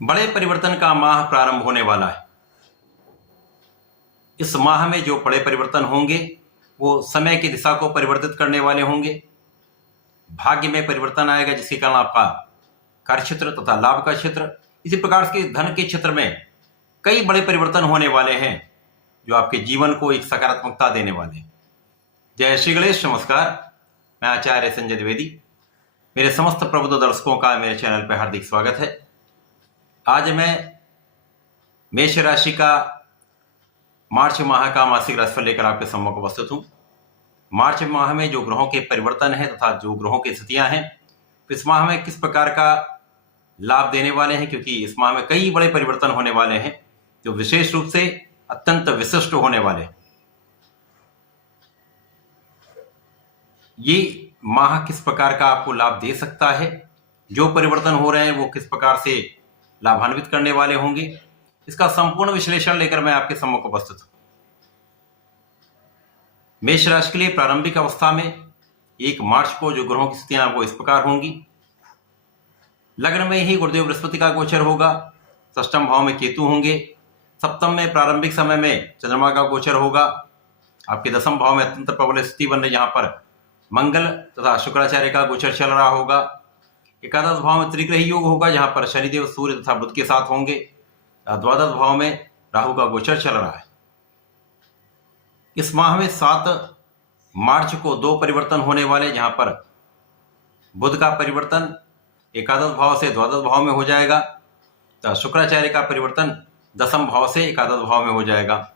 बड़े परिवर्तन का माह प्रारंभ होने वाला है। इस माह में जो बड़े परिवर्तन होंगे वो समय की दिशा को परिवर्तित करने वाले होंगे। भाग्य में परिवर्तन आएगा जिसके कारण आपका कार्य क्षेत्र तथा लाभ का क्षेत्र, इसी प्रकार से धन के क्षेत्र में कई बड़े परिवर्तन होने वाले हैं जो आपके जीवन को एक सकारात्मकता देने वाले हैं। जय श्री गणेश, नमस्कार। मैं आचार्य संजय द्विवेदी। मेरे समस्त प्रबुद्ध दर्शकों का मेरे चैनल पर हार्दिक स्वागत है। आज मैं मेष राशि का मार्च माह का मासिक राशिफल लेकर आपके सम्मुख उपस्थित हूं। मार्च माह में जो ग्रहों के परिवर्तन है तथा जो ग्रहों की स्थितियां हैं, इस माह में किस प्रकार का लाभ देने वाले हैं, क्योंकि इस माह में कई बड़े परिवर्तन होने वाले हैं जो विशेष रूप से अत्यंत विशिष्ट होने वाले हैं। ये माह किस प्रकार का आपको लाभ दे सकता है, जो परिवर्तन हो रहे हैं वो किस प्रकार से लाभान्वित करने वाले होंगे, इसका संपूर्ण विश्लेषण लेकर मैं आपके सम्मुख उपस्थित हूं। मेष राशि के लिए प्रारंभिक अवस्था में 1 मार्च को जो ग्रहों की स्थितियां वो इस प्रकार होंगी। लग्न में ही गुरुदेव बृहस्पति का गोचर होगा, षष्ठम भाव में केतु होंगे, सप्तम में प्रारंभिक समय में चंद्रमा का गोचर होगा, आपके दसम भाव में अत्यंत प्रबल स्थिति बन रही जहां पर मंगल तथा शुक्राचार्य का गोचर चल रहा होगा। एकादश भाव में त्रिग्रही योग होगा जहां पर शनिदेव सूर्य तथा बुध के साथ होंगे। द्वादश भाव में राहु का गोचर चल रहा है। इस माह में 7 मार्च को 2 परिवर्तन होने वाले, जहां पर बुध का परिवर्तन एकादश भाव से द्वादश भाव में हो जाएगा, तो शुक्राचार्य का परिवर्तन दसम भाव से एकादश भाव में हो जाएगा।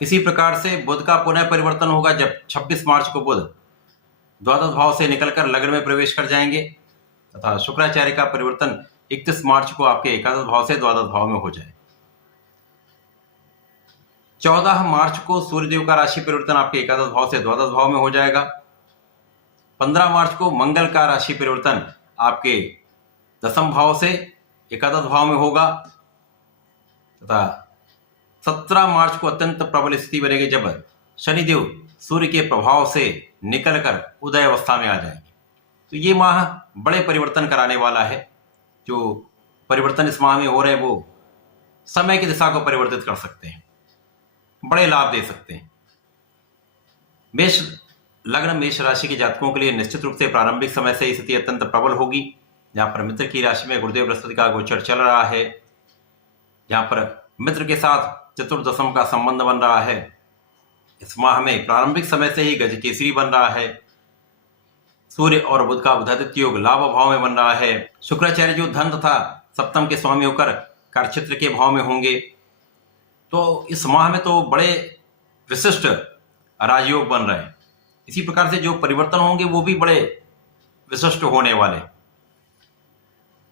इसी प्रकार से बुध का पुनः परिवर्तन होगा जब 26 मार्च को बुध द्वादश भाव से निकलकर लग्न में प्रवेश कर जाएंगे, तथा शुक्राचार्य का परिवर्तन 31 मार्च को आपके एकादश भाव से द्वादश भाव में हो जाए। 14 मार्च को सूर्यदेव का राशि परिवर्तन आपके एकादश भाव से द्वादश भाव में हो जाएगा। 15 मार्च को मंगल का राशि परिवर्तन आपके दसम भाव से एकादश भाव में होगा, तथा 17 मार्च को अत्यंत प्रबल स्थिति बनेगी जब शनिदेव सूर्य के प्रभाव से निकलकर उदय अवस्था में आ जाएंगे। तो ये माह बड़े परिवर्तन कराने वाला है। जो परिवर्तन इस माह में हो रहे हैं वो समय की दिशा को परिवर्तित कर सकते हैं, बड़े लाभ दे सकते हैं। मेष लग्न मेष राशि के जातकों के लिए निश्चित रूप से प्रारंभिक समय से स्थिति अत्यंत प्रबल होगी, जहां पर मित्र की राशि में गुरुदेव बृहस्पति का गोचर चल रहा है, जहां पर मित्र के साथ चतुर्दशम का संबंध बन रहा है। इस माह में प्रारंभिक समय से ही गजकेसरी बन रहा है। सूर्य और बुध का बुधादित्य योग लाभ भाव में बन रहा है। शुक्राचार्य जो धन तथा सप्तम के स्वामी होकर कार्यक्षेत्र के भाव में होंगे, तो इस माह में तो बड़े विशिष्ट राजयोग बन रहे हैं। इसी प्रकार से जो परिवर्तन होंगे वो भी बड़े विशिष्ट होने वाले।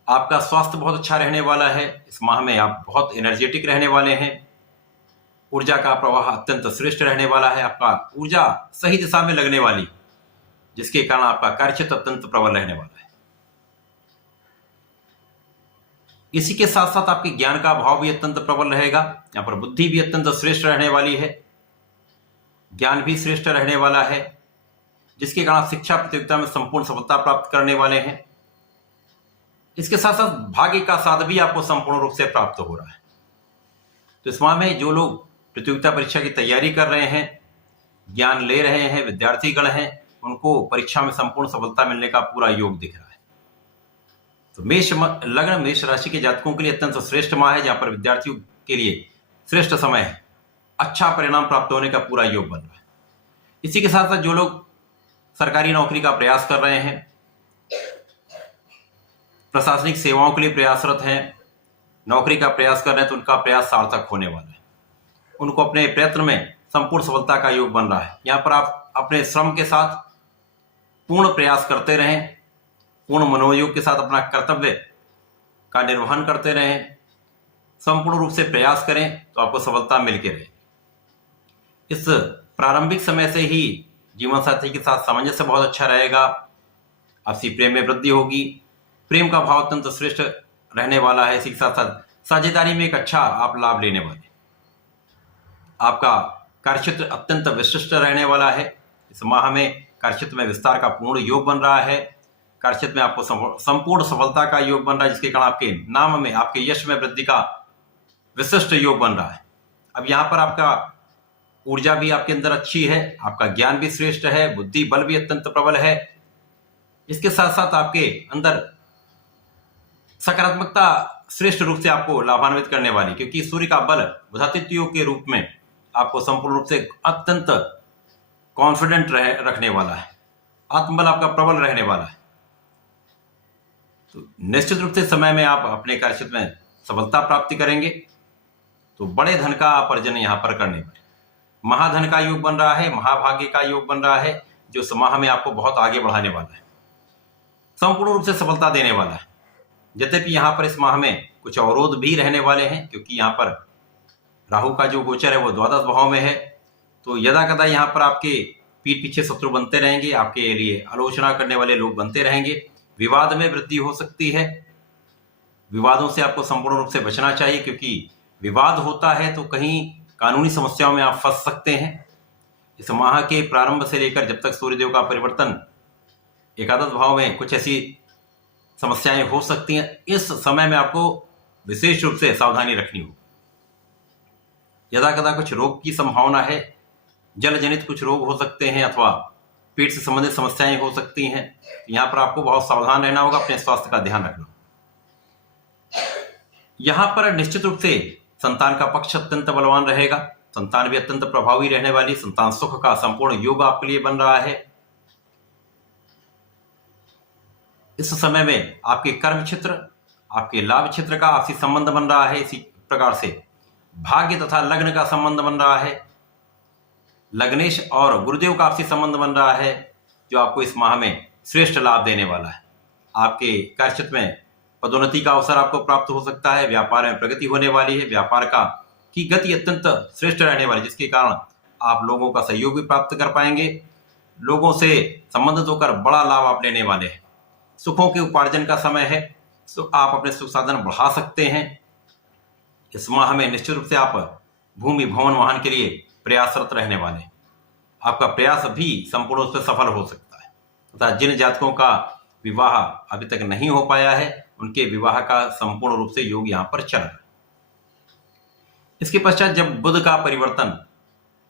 आपका स्वास्थ्य बहुत अच्छा रहने वाला है। इस माह में आप बहुत एनर्जेटिक रहने वाले हैं। ऊर्जा का प्रवाह अत्यंत श्रेष्ठ रहने वाला है। आपका ऊर्जा सही दिशा में लगने वाली, जिसके कारण आपका कार्यक्षेत्र अत्यंत प्रबल रहने वाला है। इसी के साथ साथ आपके ज्ञान का भाव भी अत्यंत प्रबल रहेगा। यहां पर बुद्धि भी अत्यंत श्रेष्ठ रहने वाली है, ज्ञान भी श्रेष्ठ रहने वाला है, जिसके कारण आप शिक्षा प्रतियोगिता में संपूर्ण सफलता प्राप्त करने वाले हैं। इसके साथ साथ भाग्य का साथ भी आपको संपूर्ण रूप से प्राप्त हो रहा है। तो इस माह में जो लोग प्रतियोगिता परीक्षा की तैयारी कर रहे हैं, ज्ञान ले रहे हैं, विद्यार्थीगण हैं, उनको परीक्षा में संपूर्ण सफलता मिलने का पूरा योग दिख रहा है। तो मेष लग्न मेष राशि के जातकों के लिए अत्यंत श्रेष्ठ माह है, जहां पर विद्यार्थियों के लिए श्रेष्ठ समय है। अच्छा परिणाम प्राप्त होने का पूरा योग बन रहा है। इसी के साथ साथ जो लोग सरकारी नौकरी का प्रयास कर रहे हैं, प्रशासनिक सेवाओं के लिए प्रयासरत हैं, नौकरी का प्रयास कर रहे हैं, तो उनका प्रयास सार्थक होने वाला है। उनको अपने प्रयत्न में संपूर्ण सफलता का योग बन रहा है। यहाँ पर आप अपने श्रम के साथ पूर्ण प्रयास करते रहें, पूर्ण मनोयोग के साथ अपना कर्तव्य का निर्वहन करते रहें, संपूर्ण रूप से प्रयास करें, तो आपको सफलता मिलकर रहे। इस प्रारंभिक समय से ही जीवन साथी के साथ सामंजस्य बहुत अच्छा रहेगा। आपसी प्रेम में वृद्धि होगी। प्रेम का भाव अत्यंत श्रेष्ठ रहने वाला है। इसी के साथ साथ साझेदारी में एक अच्छा आप लाभ लेने वाले। आपका कार्यक्षेत्र अत्यंत विशिष्ट रहने वाला है। इस माह में कार्यक्षेत्र में विस्तार का पूर्ण योग बन रहा है। कार्यक्षेत्र में आपको संपूर्ण सफलता का योग बन रहा है, जिसके कारण आपके नाम में, आपके यश में वृद्धि का विशिष्ट योग बन रहा है। अब यहाँ पर आपका ऊर्जा भी आपके अंदर अच्छी है, आपका ज्ञान भी श्रेष्ठ है, बुद्धि बल भी अत्यंत प्रबल है। इसके साथ साथ आपके अंदर सकारात्मकता श्रेष्ठ रूप से आपको लाभान्वित करने वाली, क्योंकि सूर्य का बल बुधादित्य योग के रूप में आपको संपूर्ण रूप से अत्यंत कॉन्फिडेंट रखने वाला है, आत्मबल आपका प्रबल रहने वाला है। तो निश्चित रूप से समय में आप अपने कार्यक्षेत्र में सफलता प्राप्ति करेंगे, तो बड़े धन का आप अर्जन यहां पर करने वाले, महाधन का योग बन रहा है, महाभाग्य का योग बन रहा है, जो इस माह में आपको बहुत आगे बढ़ाने वाला है, संपूर्ण रूप से सफलता देने वाला है। यद्यपि यहाँ पर इस माह में कुछ अवरोध भी रहने वाले हैं, क्योंकि यहाँ पर राहु का जो गोचर है वो द्वादश भाव में है, तो यदा कदा यहाँ पर आपके पीठ पीछे शत्रु बनते रहेंगे, आपके लिए आलोचना करने वाले लोग बनते रहेंगे, विवाद में वृद्धि हो सकती है। विवादों से आपको संपूर्ण रूप से बचना चाहिए, क्योंकि विवाद होता है तो कहीं कानूनी समस्याओं में आप फंस सकते हैं। इस माह के प्रारंभ से लेकर जब तक सूर्यदेव का परिवर्तन एकादश भाव में, कुछ ऐसी समस्याएं हो सकती हैं। इस समय में आपको विशेष रूप से सावधानी रखनी हो। यदा कदा कुछ रोग की संभावना है, जल जनित कुछ रोग हो सकते हैं, अथवा पेट से संबंधित समस्याएं हो सकती हैं। यहाँ पर आपको बहुत सावधान रहना होगा, अपने स्वास्थ्य का ध्यान रखना। यहाँ पर निश्चित रूप से संतान का पक्ष अत्यंत बलवान रहेगा, संतान भी अत्यंत प्रभावी रहने वाली, संतान सुख का संपूर्ण योग आपके लिए बन रहा है। इस समय में आपके कर्म क्षेत्र, आपके लाभ क्षेत्र का आपसी संबंध बन रहा है। इसी प्रकार से भाग्य तथा लग्न का संबंध बन रहा है, लग्नेश और गुरुदेव का आपसी संबंध बन रहा है, जो आपको इस माह में श्रेष्ठ लाभ देने वाला है। आपके कार्यक्षेत्र में पदोन्नति का अवसर आपको प्राप्त हो सकता है, व्यापार में प्रगति होने वाली है, व्यापार की गति अत्यंत श्रेष्ठ रहने वाली, जिसके कारण आप लोगों का सहयोग भी प्राप्त कर पाएंगे, लोगों से संबंधित होकर बड़ा लाभ आप लेने वाले हैं। सुखों के उपार्जन का समय है, तो आप अपने सुख साधन बढ़ा सकते हैं। इस माह में निश्चित रूप से आप भूमि भवन वाहन के लिए प्रयासरत रहने वाले, आपका प्रयास भी संपूर्ण रूप से सफल हो सकता है। तथा जिन जातकों का विवाह अभी तक नहीं हो पाया है, उनके विवाह का संपूर्ण रूप से योग यहाँ पर चल रहा है। इसके पश्चात जब बुध का परिवर्तन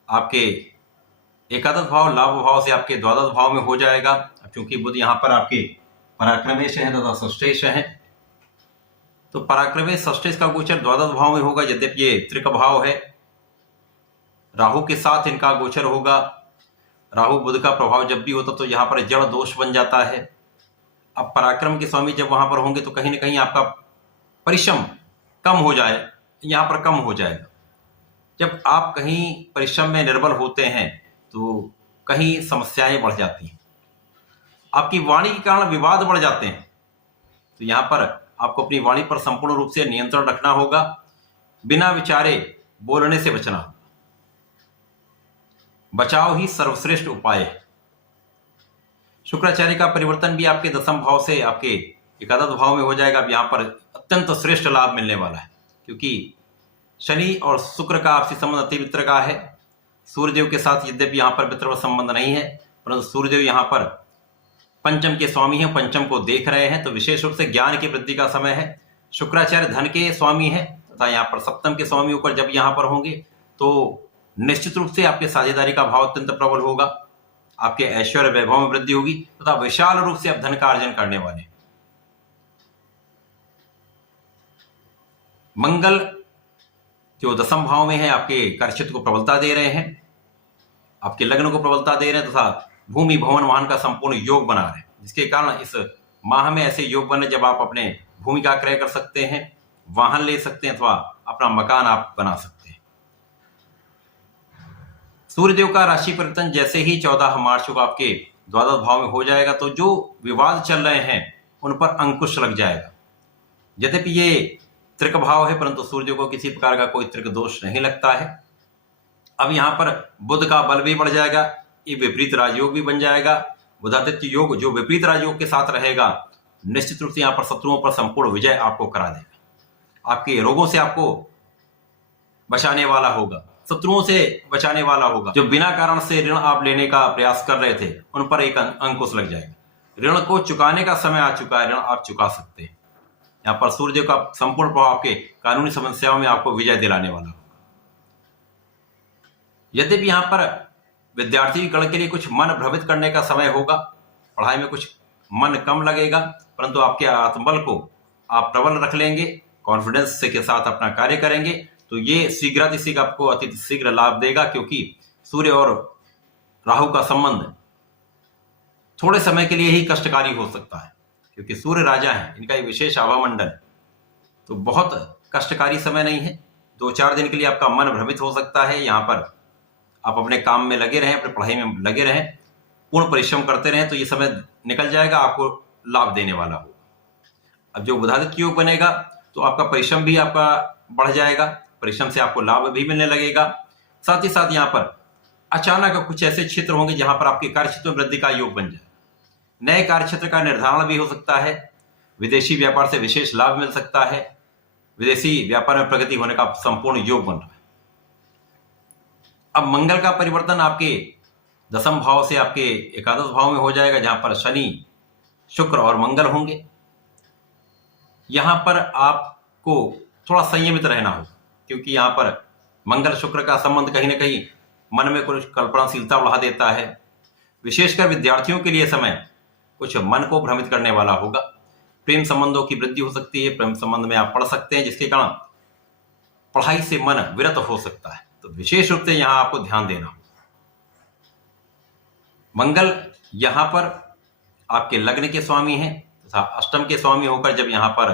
आपके एकादश भाव लाभ भाव से आपके द्वादश भाव में हो जाएगा, क्योंकि बुध यहाँ पर आपके पराक्रमेश है तथा षष्ठेश है, तो पराक्रमेश षष्ठेश का गोचर द्वादश भाव में होगा। यद्यपि ये त्रिक भाव है, राहु के साथ इनका गोचर होगा। राहु बुध का प्रभाव जब भी होता तो यहाँ पर जड़ दोष बन जाता है। अब पराक्रम के स्वामी जब वहां पर होंगे तो कहीं ना कहीं आपका परिश्रम कम हो जाए, यहाँ पर कम हो जाएगा। जब आप कहीं परिश्रम में निर्बल होते हैं तो कहीं समस्याएं बढ़ जाती हैं, आपकी वाणी के कारण विवाद बढ़ जाते हैं, तो यहाँ पर आपको अपनी वाणी पर संपूर्ण रूप से नियंत्रण रखना होगा, बिना विचारे बोलने से बचना होगा। बचाव ही सर्वश्रेष्ठ उपाय है। शुक्राचार्य का परिवर्तन भी आपके दसम भाव से आपके एकादश भाव में हो जाएगा। अब यहाँ पर अत्यंत श्रेष्ठ लाभ मिलने वाला है, क्योंकि शनि और शुक्र का आपसी संबंध अति मित्र का है। सूर्यदेव के साथ यद्यपि यहाँ पर मित्रवत संबंध नहीं है, परंतु सूर्यदेव यहाँ पर पंचम के स्वामी हैं, पंचम को देख रहे हैं, तो विशेष रूप से ज्ञान की वृद्धि का समय है। शुक्राचार्य धन के स्वामी हैं तथा यहाँ पर सप्तम के स्वामी होकर जब यहाँ पर होंगे तो निश्चित रूप से आपके साझेदारी का भाव अत्यंत प्रबल होगा, आपके ऐश्वर्य वैभव में वृद्धि होगी तथा विशाल रूप से आप धन का अर्जन करने वाले। मंगल जो दसम भाव में है आपके कार्यक्षेत्र को प्रबलता दे रहे हैं, आपके लग्न को प्रबलता दे रहे हैं तथा भूमि भवन वाहन का संपूर्ण योग बना रहे हैं, जिसके कारण इस माह में ऐसे योग बने जब आप अपने भूमि का क्रय कर सकते हैं, वाहन ले सकते हैं अथवा अपना मकान आप बना सकते हैं। सूर्यदेव का राशि परिवर्तन जैसे ही 14 मार्च को आपके द्वादश भाव में हो जाएगा तो जो विवाद चल रहे हैं उन पर अंकुश लग जाएगा। यद्यपि ये त्रिक भाव है, परंतु सूर्यदेव को किसी प्रकार का कोई त्रिक दोष नहीं लगता है। अब यहाँ पर बुध का बल भी बढ़ जाएगा, ये विपरीत राजयोग भी बन जाएगा। बुधादित्य योग जो विपरीत राजयोग के साथ रहेगा, निश्चित रूप से यहाँ पर शत्रुओं पर संपूर्ण विजय आपको करा देगा। आपके रोगों से आपको बचाने वाला होगा, शत्रुओं से बचाने वाला होगा। जो बिना कारण से ऋण आप लेने का प्रयास कर रहे थे उन पर एक अंकुश लग जाएगा। ऋण को चुकाने का समय आ चुका है, ऋण आप चुका सकते हैं। यहाँ पर सूर्यदेव का संपूर्ण प्रभाव आपके कानूनी समस्याओं में आपको विजय दिलाने वाला होगा। यद्यपि यहाँ पर विद्यार्थी गण के लिए कुछ मन भ्रमित करने का समय होगा, पढ़ाई में कुछ मन कम लगेगा, परंतु आपके आत्मबल को आप प्रबल रख लेंगे, कॉन्फिडेंस के साथ अपना कार्य करेंगे तो ये शीघ्रातिशीघ्र आपको अति शीघ्र लाभ देगा, क्योंकि सूर्य और राहु का संबंध थोड़े समय के लिए ही कष्टकारी हो सकता है, क्योंकि सूर्य राजा है, इनका एक विशेष आभा मंडल, तो बहुत कष्टकारी समय नहीं है। 2-4 दिन के लिए आपका मन भ्रमित हो सकता है। यहाँ पर आप अपने काम में लगे रहें, अपनी पढ़ाई में लगे रहें, पूर्ण परिश्रम करते रहें तो ये समय निकल जाएगा, आपको लाभ देने वाला होगा। अब जो बुधादित्य योग बनेगा तो आपका परिश्रम भी आपका बढ़ जाएगा, परिश्रम से आपको लाभ भी मिलने लगेगा। साथ ही साथ यहाँ पर अचानक कुछ ऐसे क्षेत्र होंगे जहां पर आपके कार्य क्षेत्र में वृद्धि का योग बन जाए, नए कार्य क्षेत्र का निर्धारण भी हो सकता है, विदेशी व्यापार से विशेष लाभ मिल सकता है, विदेशी व्यापार में प्रगति होने का संपूर्ण योग बन रहा है। अब मंगल का परिवर्तन आपके दसम भाव से आपके एकादश भाव में हो जाएगा, जहां पर शनि, शुक्र और मंगल होंगे। यहां पर आपको थोड़ा संयमित रहना होगा, क्योंकि यहां पर मंगल शुक्र का संबंध कहीं ना कहीं मन में कुछ कल्पनाशीलता बढ़ा देता है। विशेषकर विद्यार्थियों के लिए समय कुछ मन को भ्रमित करने वाला होगा। प्रेम संबंधों की वृद्धि हो सकती है, प्रेम संबंध में आप पढ़ सकते हैं, जिसके कारण पढ़ाई से मन विरत हो सकता है, तो विशेष रूप से यहां आपको ध्यान देना होगा। मंगल यहां पर आपके लग्न के स्वामी हैं तथा अष्टम के स्वामी होकर जब यहां पर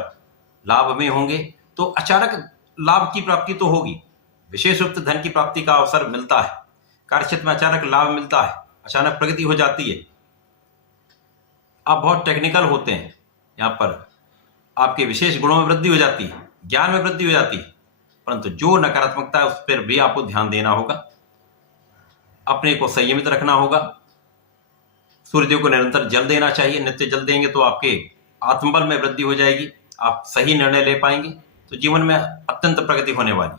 लाभ में होंगे तो अचानक लाभ की प्राप्ति तो होगी, विशेष रूप से धन की प्राप्ति का अवसर मिलता है, कार्यक्षेत्र में अचानक लाभ मिलता है, अचानक प्रगति हो जाती है। आप बहुत टेक्निकल होते हैं, यहाँ पर आपके विशेष गुणों में वृद्धि हो जाती है, ज्ञान में वृद्धि हो जाती है, परंतु जो नकारात्मकता है उस पर भी आपको ध्यान देना होगा, अपने को संयमित रखना होगा। सूर्यदेव को निरंतर जल देना चाहिए, नित्य जल देंगे तो आपके आत्मबल में वृद्धि हो जाएगी, आप सही निर्णय ले पाएंगे, तो जीवन में अत्यंत प्रगति होने वाली है।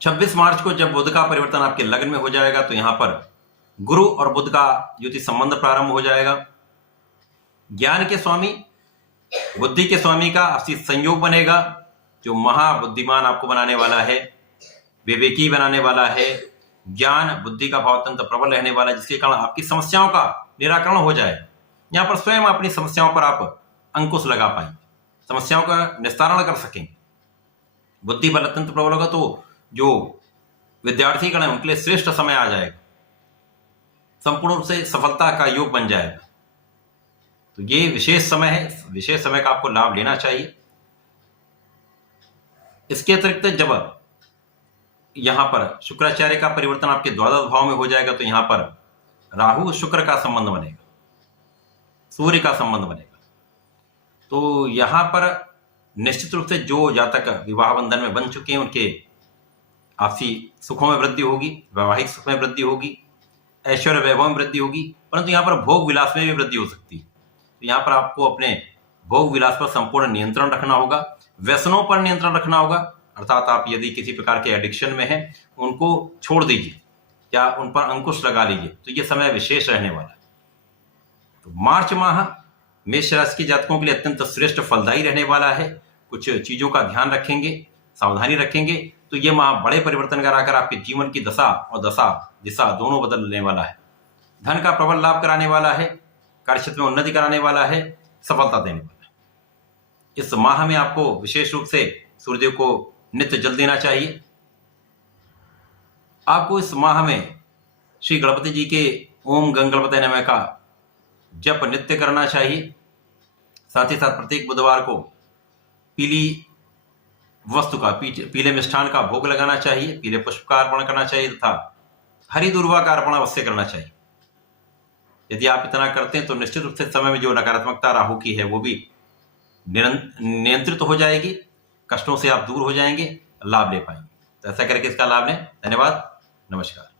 26 मार्च को जब बुध का परिवर्तन आपके लग्न में हो जाएगा तो यहां पर गुरु और बुध का युति संबंध प्रारंभ हो जाएगा। ज्ञान के स्वामी बुद्धि के स्वामी का आपसी संयोग बनेगा, जो महाबुद्धिमान आपको बनाने वाला है, विवेकी बनाने वाला है, ज्ञान बुद्धि का भाव अत्यंत प्रबल रहने वाला है, जिसके कारण आपकी समस्याओं का निराकरण हो जाएगा। यहाँ पर स्वयं अपनी समस्याओं पर आप अंकुश लगा पाएंगे, समस्याओं का निस्तारण कर सकेंगे। बुद्धि बल अत्यंत प्रबल होगा तो जो विद्यार्थी गण है उनके लिए श्रेष्ठ समय आ जाएगा, संपूर्ण रूप से सफलता का योग बन जाएगा। तो ये विशेष समय है, विशेष समय का आपको लाभ लेना चाहिए। इसके अतिरिक्त जब यहां पर शुक्राचार्य का परिवर्तन आपके द्वादश भाव में हो जाएगा तो यहां पर राहु शुक्र का संबंध बनेगा, सूर्य का संबंध बनेगा। तो यहां पर निश्चित रूप से जो जातक विवाह बंधन में बन चुके हैं उनके आपसी सुखों में वृद्धि होगी, वैवाहिक सुख में वृद्धि होगी, ऐश्वर्य वैभव में वृद्धि होगी, परंतु यहाँ पर भोग विलास में भी वृद्धि हो सकती है। तो यहाँ पर आपको अपने भोग विलास पर संपूर्ण नियंत्रण रखना होगा, व्यसनों पर नियंत्रण रखना होगा, अर्थात आप यदि किसी प्रकार के एडिक्शन में हैं उनको छोड़ दीजिए या उन पर अंकुश लगा लीजिए, तो ये समय विशेष रहने वाला है। तो मार्च माह मेष राशि के जातकों के लिए अत्यंत श्रेष्ठ फलदायी रहने वाला है। कुछ चीजों का ध्यान रखेंगे, सावधानी रखेंगे तो ये माह बड़े परिवर्तन कराकर आपके जीवन की दशा और दिशा दोनों बदलने वाला है। धन का प्रबल लाभ कराने वाला है, कार्यक्षेत्र में उन्नति कराने वाला है, सफलता देने वाला है। इस माह में आपको विशेष रूप से सूर्यदेव को नित्य जल देना चाहिए। आपको इस माह में श्री गणपति जी के ओम गंगणपते नमः का जप नित्य करना चाहिए। साथ ही साथ प्रत्येक बुधवार को पीली वस्तु का, पीले मिष्ठान का भोग लगाना चाहिए, पीले पुष्प का अर्पण करना चाहिए तथा हरी दुर्वा का अर्पण अवश्य करना चाहिए। यदि आप इतना करते हैं तो निश्चित रूप से समय में जो नकारात्मकता राहु की है वो भी नियंत्रित हो जाएगी, कष्टों से आप दूर हो जाएंगे, लाभ ले पाएंगे। तो ऐसा करके इसका लाभ लें। धन्यवाद, नमस्कार।